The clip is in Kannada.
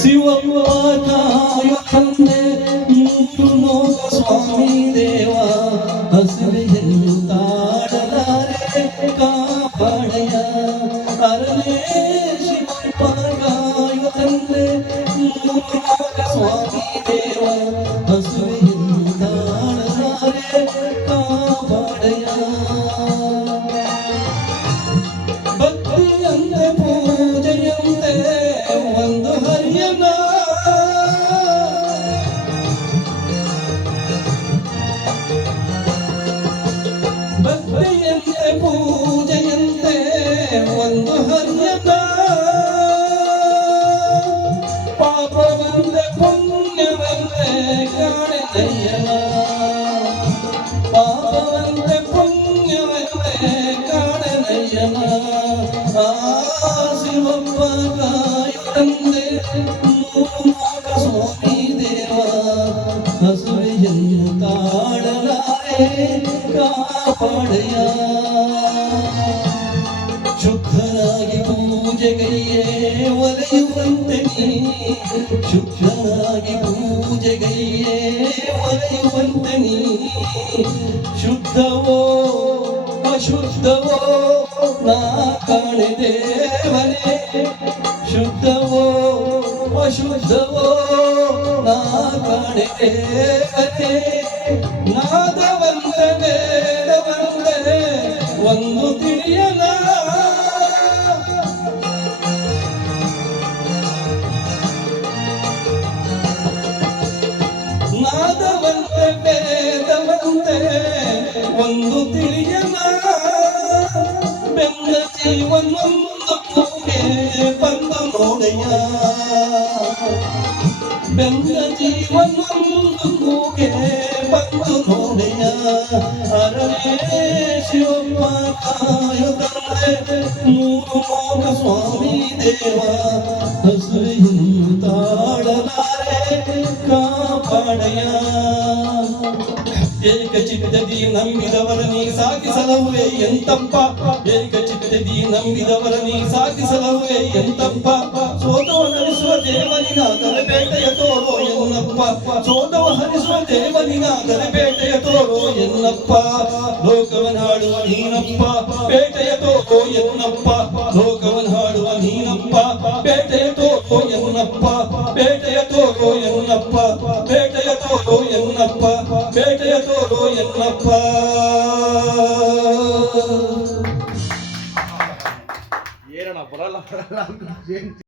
ಶಿವಪ್ಪ ಕಾಯ ತಂದೆ ಮೂರು ಲೋಕ ಸ್ವಾಮಿ ದೇವ ಹಸಿವೆಯನ್ನು ತಾಡಲಾರೆ ಕಾಪಾಡೆಯ ಅರನೇ ಶಿವಪ್ಪ ಕಾಯ ತಂದೆ ಮೂರು ಲೋಕ ಸ್ವಾಮಿ ದೇವ ಹಸಿವೆಯನ್ನು ತಾಡಲಾರೆ ಕಾಪಾಡೆಯ ಭಕ್ತಿಯಂತೆ ಪೂಜೆಯಂತೆ ಒಂದು ಹರಿಯನ ಭಕ್ತಿಯಂತೆ ಪೂಜೆಯಂತೆ ಒಂದು ಹರಿಯನ ಪಾಪವಂತೆ ಪುಣ್ಯವಂತೆ ಕಾಣೆದಯ್ಯನ ಪಾಪವಂತೆ ಪುಣ್ಯವಂತೆ ಕಾಣೆದಯ್ಯನ ಶಿವಪ್ಪ ಕಾಯ ತಂದೆ ಮೂರು ಲೋಕ ಸ್ವಾಮಿ ದೇವ ಹಸುವೆಯನ್ನು ತಾಳಲಾರೆ ಕಾಪಾಡೆಯ ಶುದ್ಧರಾಗಿ ಪೂಜೆಗೈಯೇ ಒಲೆಯುವಂತೆ ನೀ ಶುದ್ಧರಾಗಿ ಪೂಜೆಗೈಯೇ ಒಲೆಯುವಂತೆ ನೀ ಶುದ್ಧವೋ ಅಶುದ್ಧವೋ ನಾ ಕಾಣೆ ದೇವನೇ ಶುದ್ಧವೋ ಅಶುದ್ಧವೋ ನಾ ಕಾಣೆ ದೇವನೇ ನಾದವಂತೆ ವೇದವಂತೆ ಒಂದು ತಿಳಿಯಲ ನಾದವಂತೆ ವೇದವಂತೆ ಒಂದು ತಿಳಿಯಲ ಬೆಂದ ಜೀವನೊಂದು ಕೂಗೆ ಬಂದು ನೋಡೆಯ ಬೆಂದ ಜೀವನೊಂದು ಕೂಗೆ ಬಂದು ನೋಡೆಯ ಅರನೇ ಶಿವಪ್ಪ ಕಾಯ ತಂದೆ ಮೂರು ಲೋಕ ಸ್ವಾಮಿ ದೇವ ಹಸುವೆಯನ್ನು ತಾಳಲಾರೆ ಕಾಪಾಡೆಯ ಏಕಚಿತ್ತದಿ ನಂಬಿದವರ ನೀ ಸಾಗಿಸಲಹುವೆ ಎಂತಪ್ಪ ಏಕಚಿತ್ತದಿ ನಂಬಿದವರ ನೀ ಸಾಗಿಸಲಹುವೆ ಎಂತಪ್ಪ ಸೋತವ ಹರಿಸುವ ದೇವನಿಗಾದರೆ ಬೇಟೆಯ ತೋರೋ ಎನ್ನಪ್ಪ ಸೋತವ ಹರಿಸುವ ದೇವನಿಗಾದರೆ ಬೇಟೆಯ ತೋರೋ ಎನ್ನಪ್ಪ ಲೋಕವನಾಡುವ ನೀನಪ್ಪ ಬೇಟೆಯ ತೋರೋ ಎನ್ನಪ್ಪ ಲೋಕವನಾಡುವ ನೀನಪ್ಪ ಬೇಟೆಯ ತೋರೋ ಎನ್ನಪ್ಪ ಬೇಟೆಯ ತೋರೋ ಎನ್ನಪ್ಪ ಬೇಟೆಯ ತೋರೋ ಎನ್ನಪ್ಪ ಬೇಟೆಯ ತೋರೋ ಎನ್ನಪ್ಪ ಏನಣ್ಣ ಬರಲ್ಲ